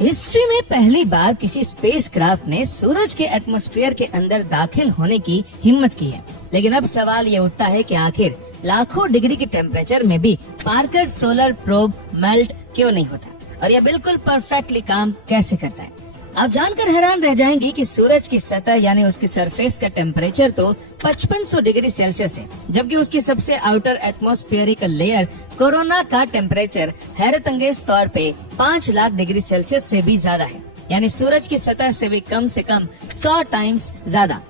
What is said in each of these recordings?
History में पहली बार किसी स्पेसक्राफ्ट ने सूरज के एटमॉस्फेयर के अंदर दाखिल होने की हिम्मत की है। लेकिन अब सवाल ये उठता है कि आखिर लाखों डिग्री के टेम्परेचर में भी पार्कर सोलर प्रोब मेल्ट क्यों नहीं होता और यह बिल्कुल परफेक्टली काम कैसे करता है। आप जानकर हैरान रह जाएंगे कि सूरज की सतह यानी उसकी सरफेस का टेम्परेचर तो 5500 डिग्री सेल्सियस है, जबकि उसकी सबसे आउटर एटमॉस्फेरिक लेयर कोरोना का टेम्परेचर हैरत अंगेज तौर पे 5 लाख डिग्री सेल्सियस से भी ज्यादा है, यानी सूरज की सतह से भी कम 100 टाइम्स ज्यादा।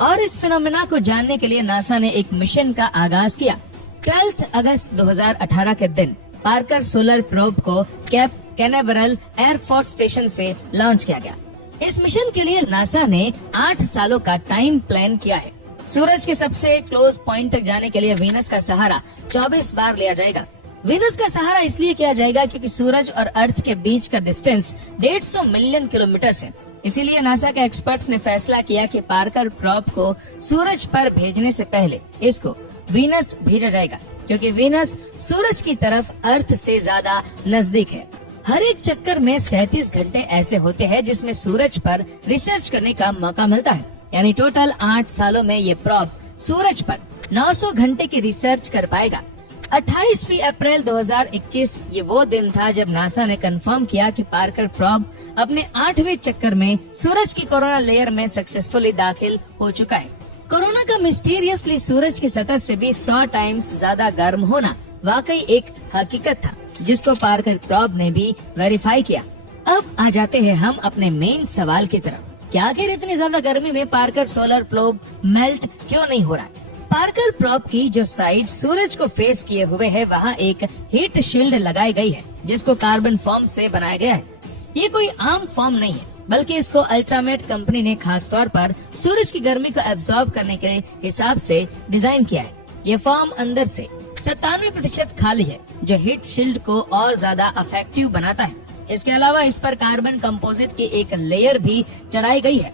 और इस फिनोमेना को जानने के लिए नासा ने एक मिशन का आगाज किया। 12 अगस्त 2018 के दिन पार्कर सोलर प्रोब को कैप कैनावरल एयरफोर्स स्टेशन से लॉन्च किया गया। इस मिशन के लिए नासा ने 8 सालों का टाइम प्लान किया है। सूरज के सबसे क्लोज पॉइंट तक जाने के लिए वीनस का सहारा 24 बार लिया जाएगा। वीनस का सहारा इसलिए किया जाएगा क्योंकि सूरज और अर्थ के बीच का डिस्टेंस 150 मिलियन किलोमीटर है। इसीलिए नासा के एक्सपर्ट्स ने फैसला किया कि पार्कर प्रोब को सूरज पर भेजने से पहले इसको वीनस भेजा जाएगा, क्योंकि वीनस सूरज की तरफ अर्थ से ज्यादा नजदीक है। हर एक चक्कर में 37 घंटे ऐसे होते हैं जिसमें सूरज पर रिसर्च करने का मौका मिलता है, यानी टोटल 8 सालों में ये प्रोब सूरज पर 900 घंटे की रिसर्च कर पाएगा। 28 अप्रैल 2021 ये वो दिन था जब नासा ने कंफर्म किया कि पार्कर प्रोब अपने 8वें चक्कर में सूरज की कोरोना लेयर में सक्सेसफुली दाखिल हो चुका है। कोरोना का मिस्टीरियसली सूरज की सतह से भी 100 टाइम्स ज्यादा गर्म होना वाकई एक हकीकत था, जिसको पार्कर प्रोब ने भी वेरीफाई किया। अब आ जाते हैं हम अपने मेन सवाल की तरफ कि आखिर इतनी ज्यादा गर्मी में पार्कर सोलर प्रोब मेल्ट क्यों नहीं हो रहा है। पार्कर प्रोब की जो साइड सूरज को फेस किए हुए है वहाँ एक हीट शील्ड लगाई गई है, जिसको कार्बन फोम से बनाया गया है। ये कोई आम फोम नहीं है, बल्कि इसको अल्ट्रामेट कंपनी ने खास तौर पर सूरज की गर्मी को एब्जॉर्ब करने के हिसाब से डिजाइन किया है। ये फोम अंदर से 97% खाली है, जो हीट शील्ड को और ज्यादा इफेक्टिव बनाता है। इसके अलावा इस पर कार्बन कंपोजिट की एक लेयर भी चढ़ाई गई है,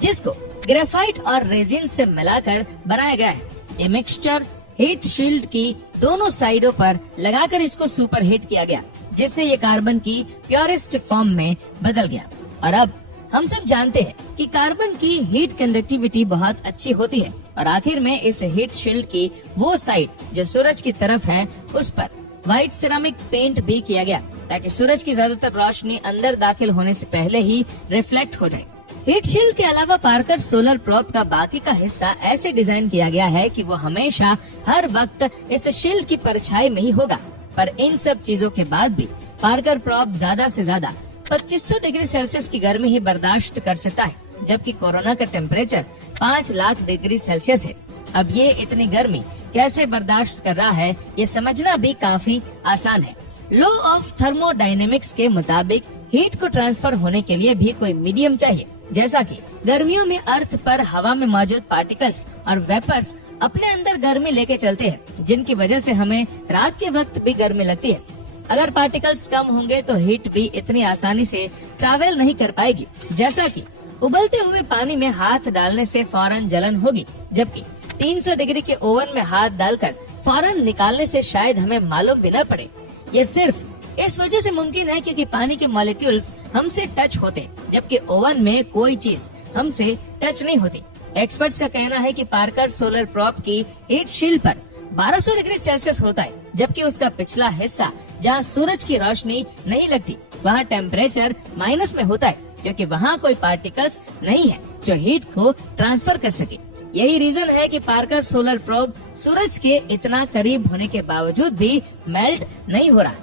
जिसको ग्रेफाइट और रेजिन से मिलाकर बनाया गया है। ये मिक्सचर हीट शील्ड की दोनों साइडों पर लगाकर इसको सुपर हीट किया गया, जिससे ये कार्बन की प्योरेस्ट फॉर्म में बदल गया। और अब हम सब जानते हैं कि कार्बन की हीट कंडक्टिविटी बहुत अच्छी होती है। और आखिर में इस हीट शील्ड की वो साइड जो सूरज की तरफ है, उस पर व्हाइट सिरामिक पेंट भी किया गया, ताकि सूरज की ज्यादातर रोशनी अंदर दाखिल होने से पहले ही रिफ्लेक्ट हो जाए। हीट शील्ड के अलावा पार्कर सोलर प्रोब का बाकी का हिस्सा ऐसे डिजाइन किया गया है कि वो हमेशा हर वक्त इस शील्ड की परछाई में ही होगा। पर इन सब चीजों के बाद भी पार्कर प्रोब ज्यादा से ज्यादा 2500 डिग्री सेल्सियस की गर्मी ही बर्दाश्त कर सकता है, जबकि कोरोना का टेम्परेचर 5 लाख डिग्री सेल्सियस है। अब ये इतनी गर्मी कैसे बर्दाश्त कर रहा है, ये समझना भी काफी आसान है। लॉ ऑफ थर्मोडायनेमिक्स के मुताबिक हीट को ट्रांसफर होने के लिए भी कोई मीडियम चाहिए, जैसा कि गर्मियों में अर्थ पर हवा में मौजूद पार्टिकल्स और वेपर्स अपने अंदर गर्मी लेके चलते हैं, जिनकी वजह से हमें रात के वक्त भी गर्मी लगती है। अगर पार्टिकल्स कम होंगे तो हीट भी इतनी आसानी से ट्रैवल नहीं कर पाएगी। जैसा कि उबलते हुए पानी में हाथ डालने से फौरन जलन होगी, जबकि 300 डिग्री के ओवन में हाथ डालकर फौरन निकालने से शायद हमें मालूम भी न पड़े। ये सिर्फ इस वजह से मुमकिन है क्योंकि पानी के मॉलिक्यूल्स हमसे टच होते हैं, जबकि ओवन में कोई चीज हमसे टच नहीं होती। एक्सपर्ट्स का कहना है कि पार्कर सोलर प्रोब की हीट शील्ड पर 1200 डिग्री सेल्सियस होता है, जबकि उसका पिछला हिस्सा जहाँ सूरज की रोशनी नहीं लगती वहाँ टेम्परेचर माइनस में होता है, क्योंकि वहाँ कोई पार्टिकल्स नहीं है जो हीट को ट्रांसफर कर सके। यही रीजन है कि पार्कर सोलर प्रोब सूरज के इतना करीब होने के बावजूद भी मेल्ट नहीं हो रहा।